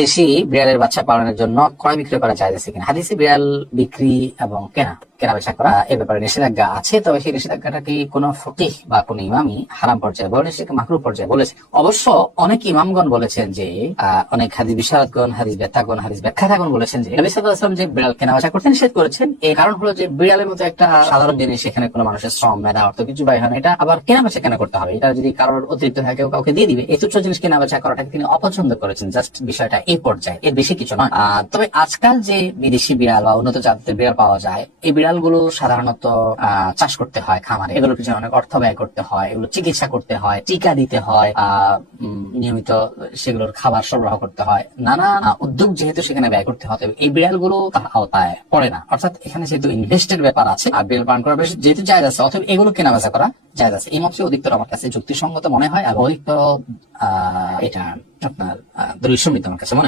দেশি বিড়ালের বাচ্চা পালনের জন্য ক্রয় বিক্রয় করা যায় কিনা? হাদিসে বিড়াল বিক্রি এবং কেনা বেচা করা এ ব্যাপারে নিষেধাজ্ঞা আছে, তবে সেই নিষেধাজ্ঞাটা কি কোনো ফকিহ বা কোনো ইমামই হারাম পর্যায়ে বলেন, সেটাকে মাকরুহ পর্যায়ে বলেছে। অবশ্য অনেক ইমামগণ বলেছেন যে, অনেক হাদিস বিশারদগণ, হাদিস ব্যাখ্যাগণ, হাদিস ব্যাখ্যাতাগণ বলেছেন যে নবী সাল্লাল্লাহু আলাইহি ওয়াসাল্লাম যে বিড়াল কেনা বেচা করতে নিষেধ করেছেন, এর কারণ হলো যে বিড়ালের মতো একটা সাধারণ জিনিস, সেখানে কোনো মানুষের শ্রম, মেধা, অর্থ কিছু ব্যয় হয় না, এটা আবার কেনা বেচা কেন করতে হবে? এটা যদি কারোর অতিরিক্ত থাকে কাউকে দিয়ে দিবে, এই তুচ্ছ জিনিস কেনা বেচা করাটাকে তিনি অপছন্দ করেছেন। জাস্ট বিষয়টা এই পর্যায়ে, এর বেশি কিছু নয়। তবে আজকাল যে বিদেশি বিড়াল বা উন্নত জাতের বিড়াল পাওয়া যায়, এই বিড়ালগুলো সাধারণত চাষ করতে হয় খামারে, এগুলোর পিছনে অনেক অর্থ ব্যয় করতে হয়, এগুলো চিকিৎসা করতে হয়, টিকা দিতে হয়, নিয়মিত সেগুলোর খাবার সরবরাহ করতে হয়, নানা উদ্যোগ যেহেতু সেখানে ব্যয় করতে হয়, এই বিড়ালগুলো তার আওতায় পড়ে না। অর্থাৎ এখানে যেহেতু ইনভেস্টের ব্যাপার আছে আর বিড়াল পালন করা যেহেতু জায়েজ আছে, অথবা এগুলো কেনা বেচা করা জায়েজ আছে। এই মতে অধিকতর আমার কাছে যুক্তিসঙ্গত মনে হয়, আর অধিকতর এটা আপনার দলিল সমৃদ্ধ আমার কাছে মনে হয়।